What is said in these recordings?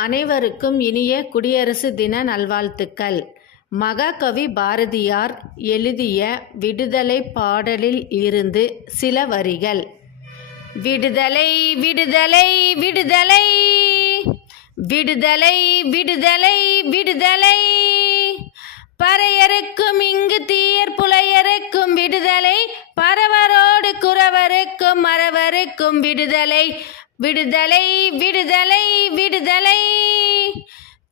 அனைவருக்கும் இனிய குடியரசு தின நல்வாழ்த்துக்கள். மகாகவி பாரதியார் எழுதிய விடுதலை பாடலில் இருந்து சில வரிகள். விடுதலை விடுதலை விடுதலை விடுதலை விடுதலை விடுதலை, பறையருக்கும் இங்கு தீயர் புலையருக்கும் விடுதலை, பரவரோடு குறவருக்கும் மறவருக்கும் விடுதலை. விடுதலை விடுதலை விடுதலை,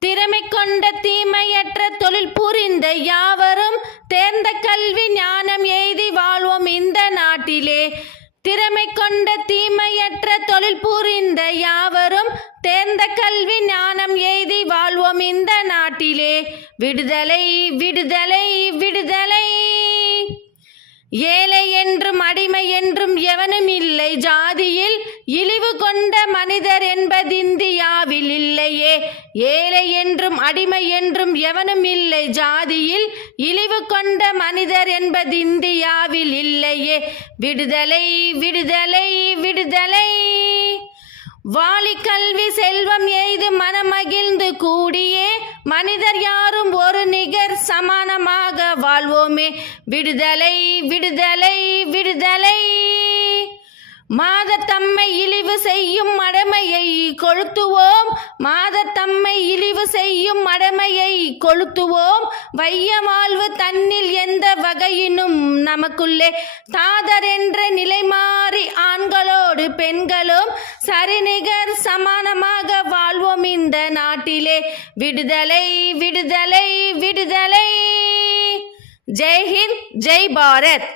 திறமை கொண்ட தீமையற்ற தொழில் புரிந்த யாவரும் தேர்ந்த கல்வி ஞானம் எய்தி வாழ்வோம் இந்த நாட்டிலே. திறமை கொண்ட தீமையற்ற தொழில் புரிந்த யாவரும் தேர்ந்த கல்வி ஞானம் எய்தி வாழ்வோம் இந்த நாட்டிலே. விடுதலை விடுதலை விடுதலை, ஏழை என்றும் அடிமை என்றும் எவனும் இல்லை ஜாதியில், இழிவு கொண்ட மனிதர் என்பது இந்தியாவில் இல்லையே. ஏழை என்றும் அடிமை என்றும் எவனும் இல்லை ஜாதியில், இழிவு கொண்ட மனிதர் என்பது இந்தியாவில் இல்லையே. விடுதலை விடுதலை விடுதலை, வாழி கல்வி செல்வம் எய்து மனமகிழ்ந்து கூடியே, மனிதர் யாரும் ஒரு நிகர் சமானமாக வாழ்வோமே. விடுதலை விடுதலை விடுதலை, மாதர் தம்மை இழிவு செய்யும் மடமையை கொளுத்துவோம், மாதர் தம்மை இழிவு செய்யும் மடமையை கொளுத்துவோம். வைய வாழ்வு தன்னில் எந்த வகையினும் நமக்குள்ளே, தாதர் என்ற நிலை மாறி ஆண்களோடு பெண்களும் சரிநிகர் சமானமாக வாழ்வோம் இந்த நாட்டிலே. விடுதலை விடுதலை விடுதலை. ஜெய் ஹிந்த், ஜெய் பாரத்.